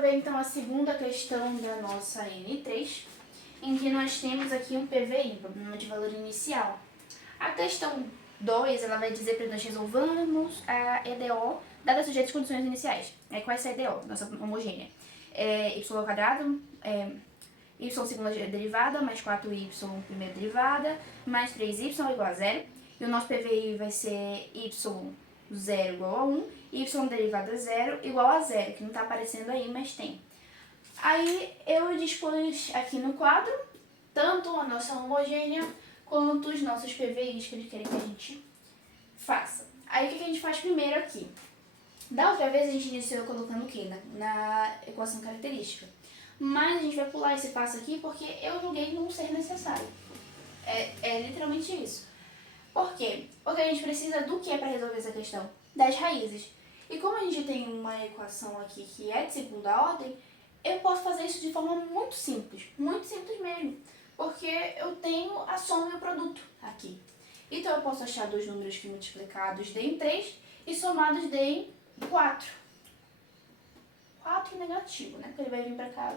resolver então a segunda questão da nossa N3, em que nós temos aqui um PVI, problema de valor inicial. A questão 2, ela vai dizer para nós resolvermos a EDO, dadas sujeitos condições iniciais. Qual é essa EDO, nossa homogênea? Y ao quadrado, y segunda derivada, mais 4y primeira derivada, mais 3y igual a 0. E o nosso PVI vai ser y0 igual a 1, y derivada 0 igual a 0, que não está aparecendo aí, mas tem. Aí eu dispus aqui no quadro, tanto a nossa homogênea, quanto os nossos PVIs que eles querem que a gente faça. Aí o que a gente faz primeiro aqui? Da outra vez a gente iniciou colocando o quê? Na equação característica. Mas a gente vai pular esse passo aqui porque eu julguei não ser necessário. É literalmente isso. Por quê? Porque a gente precisa do que para resolver essa questão? Das raízes. E como a gente tem uma equação aqui que é de segunda ordem, eu posso fazer isso de forma muito simples mesmo. Porque eu tenho a soma e o produto aqui. Então eu posso achar dois números que multiplicados deem 3 e somados deem 4. 4 negativo, né? Porque ele vai vir para cá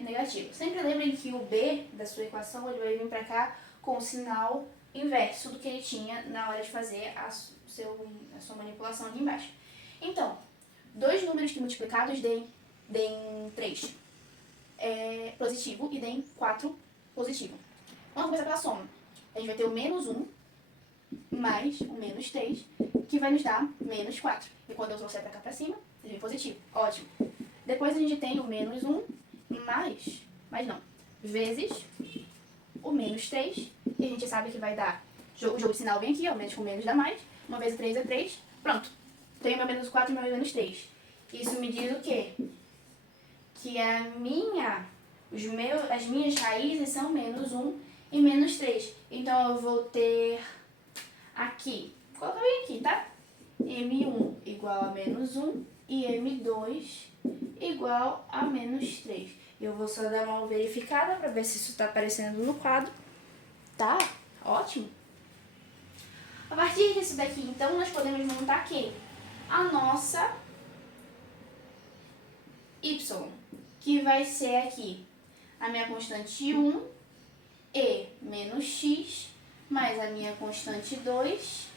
negativo. Sempre lembrem que o B da sua equação ele vai vir para cá com o sinal inverso do que ele tinha na hora de fazer a sua manipulação ali embaixo. Então, dois números que multiplicados deem 3 positivo e deem 4 positivo. Vamos começar pela soma. A gente vai ter o menos 1 mais o menos 3, que vai nos dar menos 4. E quando eu trouxer para cá para cima, ele vem positivo. Ótimo. Depois a gente tem o menos 1 vezes o menos 3, que a gente sabe que vai dar, o jogo de sinal vem aqui, ó, menos com menos dá mais, 1 vezes 3 é 3, pronto. Tenho meu menos 4 e meu menos 3. Isso me diz o quê? Que as minhas raízes são menos 1 e menos 3. Então eu vou ter aqui, coloca bem aqui, tá? M1 igual a menos 1 e M2 igual a menos 3. Eu vou só dar uma verificada para ver se isso está aparecendo no quadro. Tá? Ótimo. A partir disso daqui, então, nós podemos montar aqui a nossa Y, que vai ser aqui a minha constante 1 e menos x, mais a minha constante 2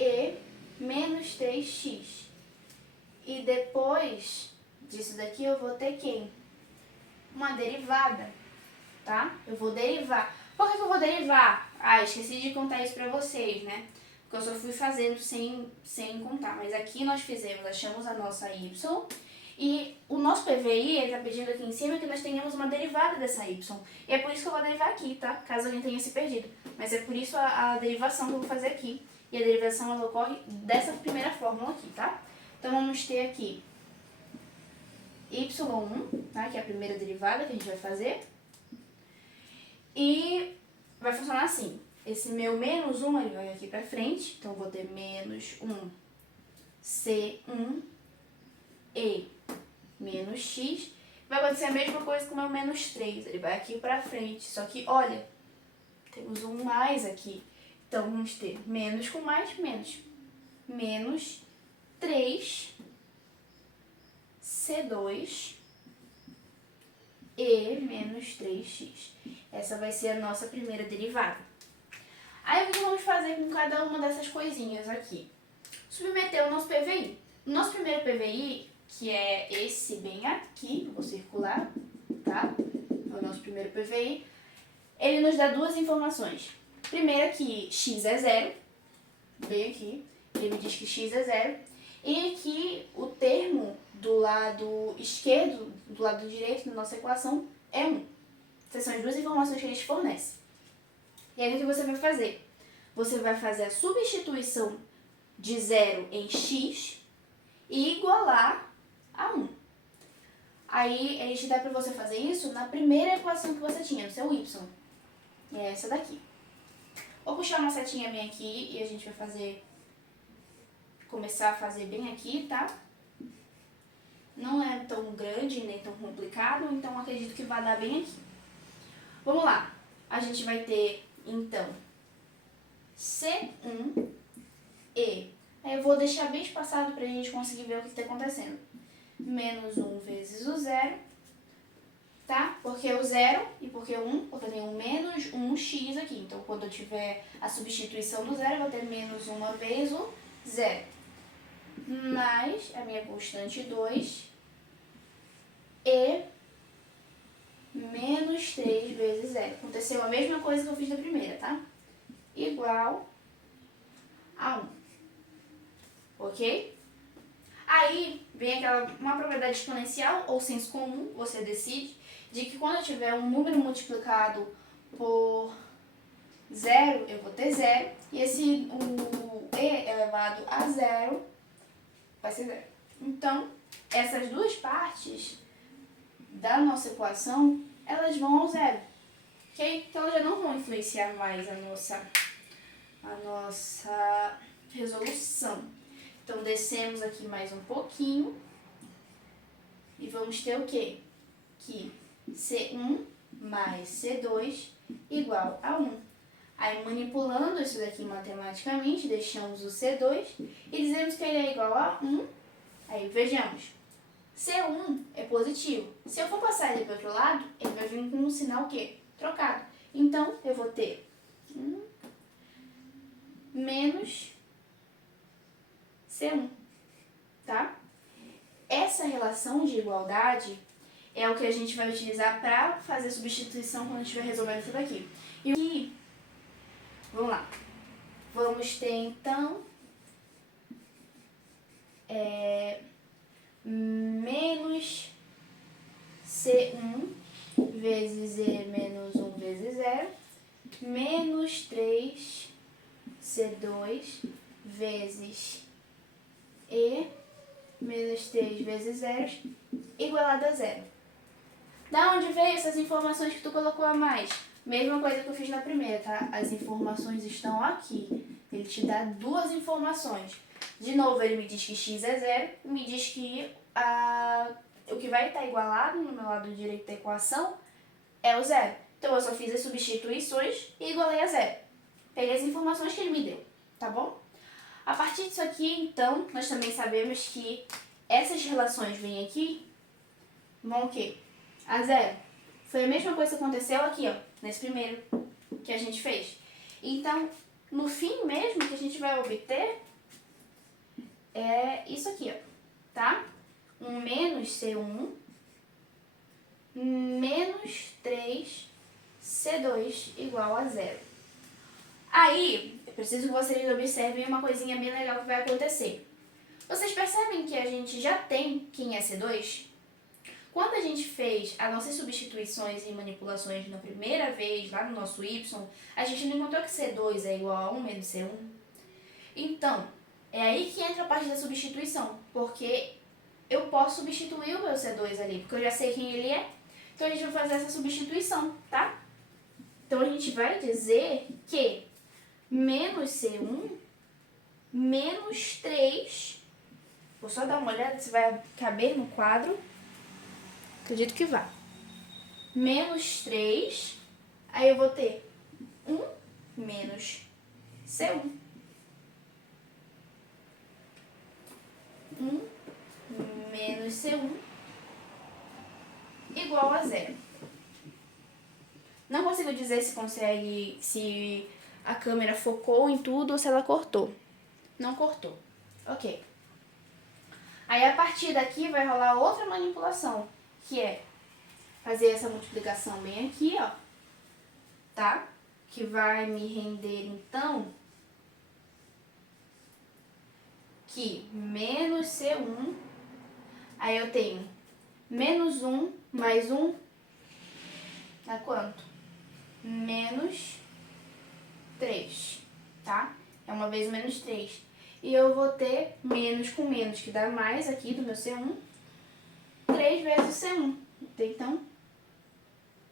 e menos 3x. E depois disso daqui eu vou ter quem? Uma derivada, tá? Eu vou derivar. Por que eu vou derivar? Esqueci de contar isso pra vocês, né? Porque eu só fui fazendo sem contar. Mas aqui nós achamos a nossa y. E o nosso PVI, ele tá pedindo aqui em cima que nós tenhamos uma derivada dessa y. E é por isso que eu vou derivar aqui, tá? Caso alguém tenha se perdido. Mas é por isso a derivação que eu vou fazer aqui. E a derivação ela ocorre dessa primeira fórmula aqui, tá? Então vamos ter aqui y1, tá? Que é a primeira derivada que a gente vai fazer. E vai funcionar assim. Esse meu menos 1 ele vai aqui pra frente. Então eu vou ter menos 1 C1 e menos x. Vai acontecer a mesma coisa com o meu menos 3. Ele vai aqui pra frente. Só que, olha, temos um mais aqui. Então vamos ter menos com mais, menos. Menos 3 C2 e menos 3x. Essa vai ser a nossa primeira derivada. Aí o que vamos fazer com cada uma dessas coisinhas aqui? Submeter o nosso PVI. O nosso primeiro PVI, que é esse bem aqui, vou circular, tá? É o nosso primeiro PVI. Ele nos dá duas informações. Primeiro que x é 0, bem aqui, ele me diz que x é 0. E que o termo do lado esquerdo, do lado direito da nossa equação é 1. Essas são as duas informações que eles fornecem. E aí o que você vai fazer? Você vai fazer a substituição de 0 em x e igualar a 1. Aí a gente dá para você fazer isso na primeira equação que você tinha, no seu y. E é essa daqui. Vou puxar uma setinha bem aqui e a gente vai começar a fazer bem aqui, tá? Não é tão grande nem tão complicado, então acredito que vai dar bem aqui. Vamos lá. A gente vai ter, então, C1 e Aí eu vou deixar bem espaçado pra gente conseguir ver o que está acontecendo. Menos 1 vezes o zero, tá? Porque o zero e porque o 1, porque eu tenho menos 1x aqui. Então, quando eu tiver a substituição do zero, eu vou ter menos 1 vezes o zero. Mais a minha constante 2 e menos 3 vezes zero. Aconteceu a mesma coisa que eu fiz da primeira, tá? Igual a 1. Ok? Aí vem uma propriedade exponencial ou senso comum, você decide, de que quando eu tiver um número multiplicado por zero, eu vou ter zero, e o e elevado a zero vai ser zero. Então, essas duas partes da nossa equação, elas vão ao zero, ok? Então, elas já não vão influenciar mais a nossa resolução. Então, descemos aqui mais um pouquinho e vamos ter o quê? Que C1 mais C2 igual a 1. Aí, manipulando isso daqui matematicamente, deixamos o C2 e dizemos que ele é igual a 1. Aí, vejamos. C1 é positivo. Se eu for passar ele para o outro lado, ele vai vir com um sinal o quê? Trocado. Então, eu vou ter 1 menos C1, tá? Essa relação de igualdade é o que a gente vai utilizar para fazer substituição quando a gente estiver resolvendo isso daqui. E aqui, vamos lá. Vamos ter, então, menos C1 vezes E menos 1 vezes 0, menos 3C2 vezes E menos 3 vezes 0 igualado a 0. Da onde veio essas informações que tu colocou a mais? Mesma coisa que eu fiz na primeira, tá? As informações estão aqui. Ele te dá duas informações. De novo, ele me diz que x é 0 e me diz que o que vai estar igualado no meu lado direito da equação é o 0. Então, eu só fiz as substituições e igualei a 0. Peguei as informações que ele me deu, tá bom? A partir disso aqui, então, nós também sabemos que essas relações vêm aqui, vão o quê? A 0. Foi a mesma coisa que aconteceu aqui, ó, nesse primeiro que a gente fez. Então, no fim mesmo, que a gente vai obter é isso aqui, ó, tá? Um menos C1 menos 3C2 igual a 0. Aí, eu preciso que vocês observem uma coisinha bem legal que vai acontecer. Vocês percebem que a gente já tem quem é C2? Quando a gente fez as nossas substituições e manipulações na primeira vez, lá no nosso y, a gente não encontrou que C2 é igual a 1 menos C1. Então, é aí que entra a parte da substituição, porque eu posso substituir o meu C2 ali, porque eu já sei quem ele é. Então, a gente vai fazer essa substituição, tá? Então, a gente vai dizer que menos C1 menos 3, vou só dar uma olhada se vai caber no quadro, acredito que vai, menos 3, aí eu vou ter 1 menos C1, 1 menos C1 igual a 0. Não consigo dizer se a câmera focou em tudo ou se ela cortou. Não cortou. Ok. Aí, a partir daqui, vai rolar outra manipulação, que é fazer essa multiplicação bem aqui, ó, tá? Que vai me render, então, que menos C1, aí eu tenho menos 1 mais 1, dá quanto? Menos 3, tá? É uma vez menos 3. E eu vou ter menos com menos, que dá mais aqui do meu C1, 3 vezes C1. Então,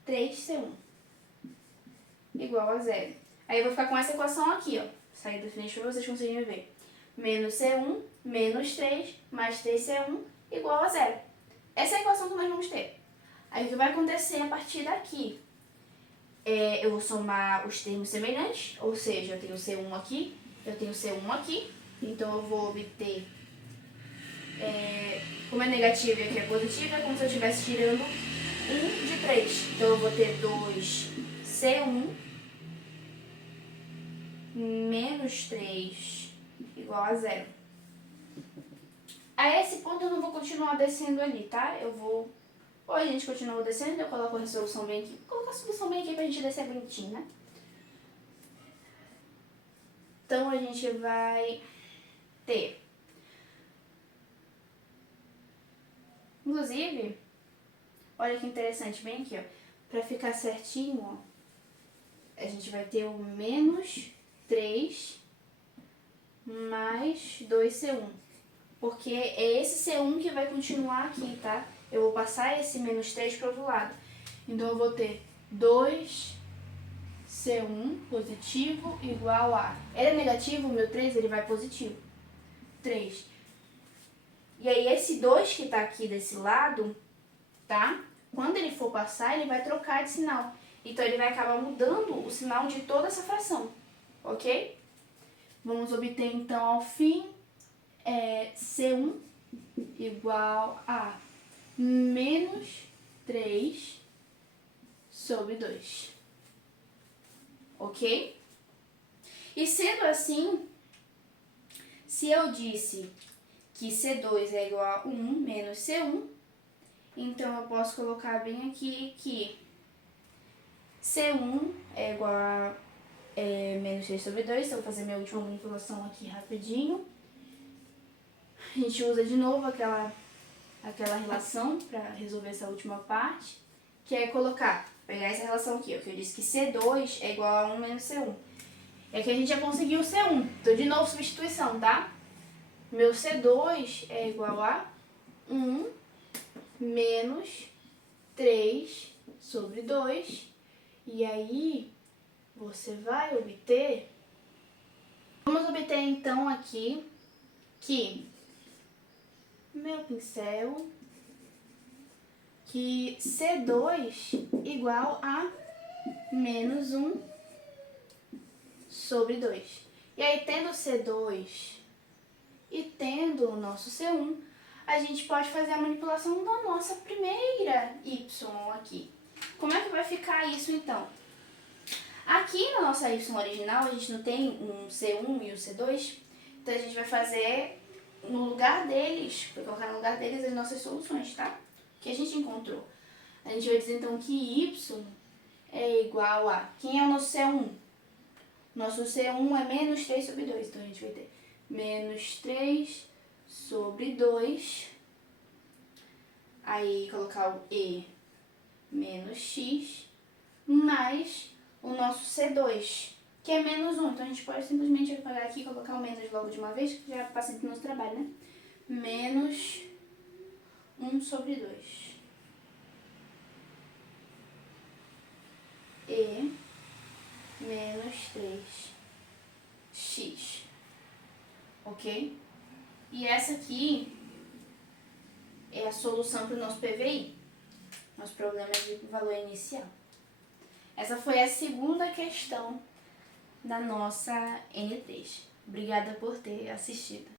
3C1 igual a 0. Aí eu vou ficar com essa equação aqui, ó. Sair da frente para vocês conseguirem ver. Menos C1 menos 3 mais 3C1 igual a 0. Essa é a equação que nós vamos ter. Aí o que vai acontecer a partir daqui? Eu vou somar os termos semelhantes, ou seja, eu tenho C1 aqui, eu tenho C1 aqui, Então eu vou obter, como é negativo e aqui é positivo, é como se eu estivesse tirando 1 de 3. Então eu vou ter 2C1 menos 3 igual a 0. A esse ponto eu não vou continuar descendo ali, tá? Ou a gente continua descendo, eu coloco a resolução bem aqui. Vou colocar a solução bem aqui pra gente descer bonitinho, né? Então a gente vai ter... Inclusive, olha que interessante, bem aqui, ó. Pra ficar certinho, ó, a gente vai ter o menos 3 mais 2C1. Porque é esse C1 que vai continuar aqui, tá? Eu vou passar esse menos 3 para o outro lado. Então, eu vou ter 2C1 positivo igual a... Ele é negativo, o meu 3 ele vai positivo. 3. E aí, esse 2 que tá aqui desse lado, tá? Quando ele for passar, ele vai trocar de sinal. Então, ele vai acabar mudando o sinal de toda essa fração, ok? Vamos obter, então, ao fim, C1 igual a menos 3 sobre 2, ok? E sendo assim, se eu disse que C2 é igual a 1 menos C1, então eu posso colocar bem aqui que C1 é igual a menos 3 sobre 2, então eu vou fazer minha última manipulação aqui rapidinho. A gente usa de novo aquela relação para resolver essa última parte, que é pegar essa relação aqui, ó, que eu disse que C2 é igual a 1 menos C1. É que a gente já conseguiu o C1, então de novo substituição, tá? Meu C2 é igual a 1 menos 3 sobre 2, e aí você vai obter... Vamos obter então aqui que meu pincel, que C2 igual a menos 1 sobre 2. E aí, tendo C2 e tendo o nosso C1, a gente pode fazer a manipulação da nossa primeira Y aqui. Como é que vai ficar isso, então? Aqui na nossa Y original, a gente não tem um C1 e um C2, então a gente vai fazer no lugar deles, para colocar no lugar deles as nossas soluções, tá? Que a gente encontrou. A gente vai dizer então que Y é igual a... Quem é o nosso C1? Nosso C1 é menos 3 sobre 2, então a gente vai ter menos 3 sobre 2, aí colocar o E menos X, mais o nosso C2, que é menos 1. Então a gente pode simplesmente apagar aqui e colocar o menos logo de uma vez, que já facilita o nosso trabalho, né? Menos 1 sobre 2. E menos 3x, ok? E essa aqui é a solução para o nosso PVI, nosso problema de valor inicial. Essa foi a segunda questão da nossa N3. Obrigada por ter assistido.